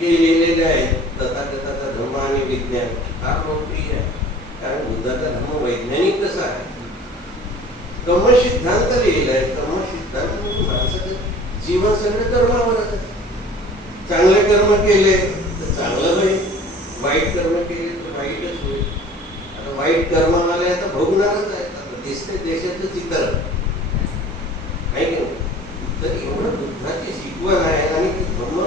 लिहिलेले आहेत तथागताचा धर्म आणि विज्ञान फार लोकप्रिय आहे. कारण बुद्धाचा धर्म वैज्ञानिक कसा आहे, कर्म सिद्धांत लिहिला आहे. कर्म सिद्धांत म्हणजे माणसाचं जीवन सगळं कर्मावरच आहे. चांगले कर्म केले तर चांगलं होईल, वाईट कर्म केले तर वाईटच होईल. आता वाईट कर्म आले तर भोगणारच आहे. आता दिसते देशाचं चित्र आहे की नाही. तर एवढं बुद्धाची शिकवण आहे आणि धर्म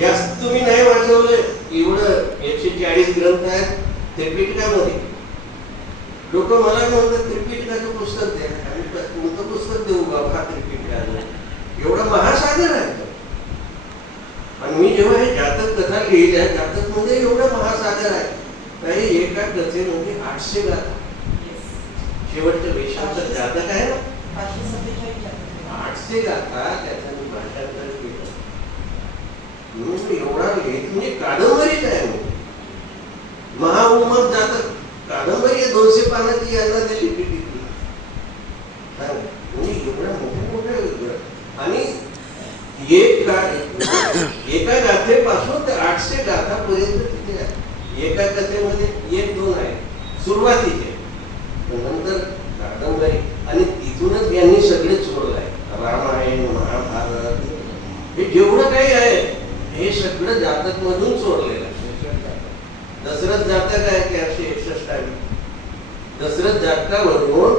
जास्त तुम्ही नाही वाचवले. एवढं 140 ग्रंथ आहेत त्रिपिटकामध्ये. लोक मला म्हणतात त्रिपिटकाचं पुस्तक द्या. आणि कोणतं पुस्तक देऊ बाबा त्रिपिटकाचं? एवढा महासागर आहे. आणि मी जेव्हा हे जातक कथा लिहिल्या, जातक मध्ये एवढा महासागर आहे. काही एका कथेमध्ये 800 गाथा. शेवटच्या वेशाचं जातक आहे ना, 800 गाथा त्याचं भाषांतर केलं. एवढा म्हणजे कादंबरीच आहे. महाउमद जातक कादंबरी आहे, 200 पानाची. यांना दिली टिकली म्हणजे एवढ्या मोठ्या आणि एका गाथेपासून ते 800 गाथापर्यंत तिथे आहे. एका कथेमध्ये 1-2 आहे सुरुवातीचे, नंतर कादंबरी. आणि तिथूनच यांनी सगळे सोडलं आहे. रामायण, महाभारत, हे जेवढं काही आहे हे सगळं जातक मधून सोडलेलं आहे. दशरथ जातक आहे 461. दशरथ जातकावरून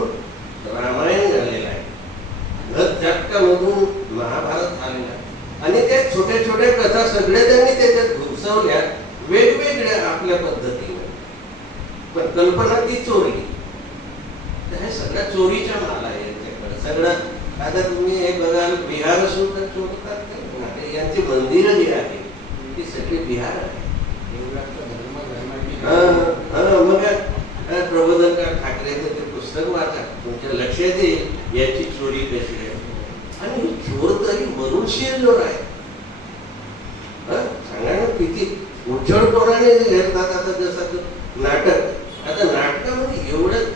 रामायण झालेलं आहे. दशरथ जातकामधून महाभारत आलेला आहे. आणि त्या छोट्या छोट्या कथा सगळ्या त्यांनी त्याच्यात घुसवल्या वेगवेगळ्या आपल्या पद्धतीने. पण कल्पना ती चोरली. तर हे सगळ्या चोरीच्या माल आहे यांच्याकडे सगळं. आता तुम्ही हे बघाल, बिहार सुद्धा चोरतात. यांची मंदिरं जी आहे ती सगळी बिहार आहे. मग प्रबोधनकार ठाकरेचं ते पुस्तक वाचा, तुमच्या लक्षात येईल याची चोरी कशी आहे. आणि चोर तरी वरून शिरजोर आहे. सांगा ना किती उछळपणाने लिहितात. आता जसं नाटक, आता नाटकामध्ये एवढं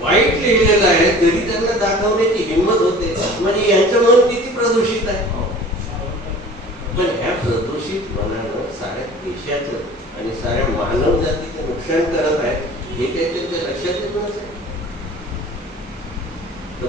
वाईट लिहिलेलं आहे तरी त्यांना दाखवण्याची हिंमत होते. म्हणजे यांचं मन किती प्रदूषित आहे. पण ह्या प्रदूषित मनानं साऱ्या देशाचं आणि साऱ्या मानव जातीचं नुकसान करत आहे हे काही त्यांच्या लक्षात येत नसेल. तर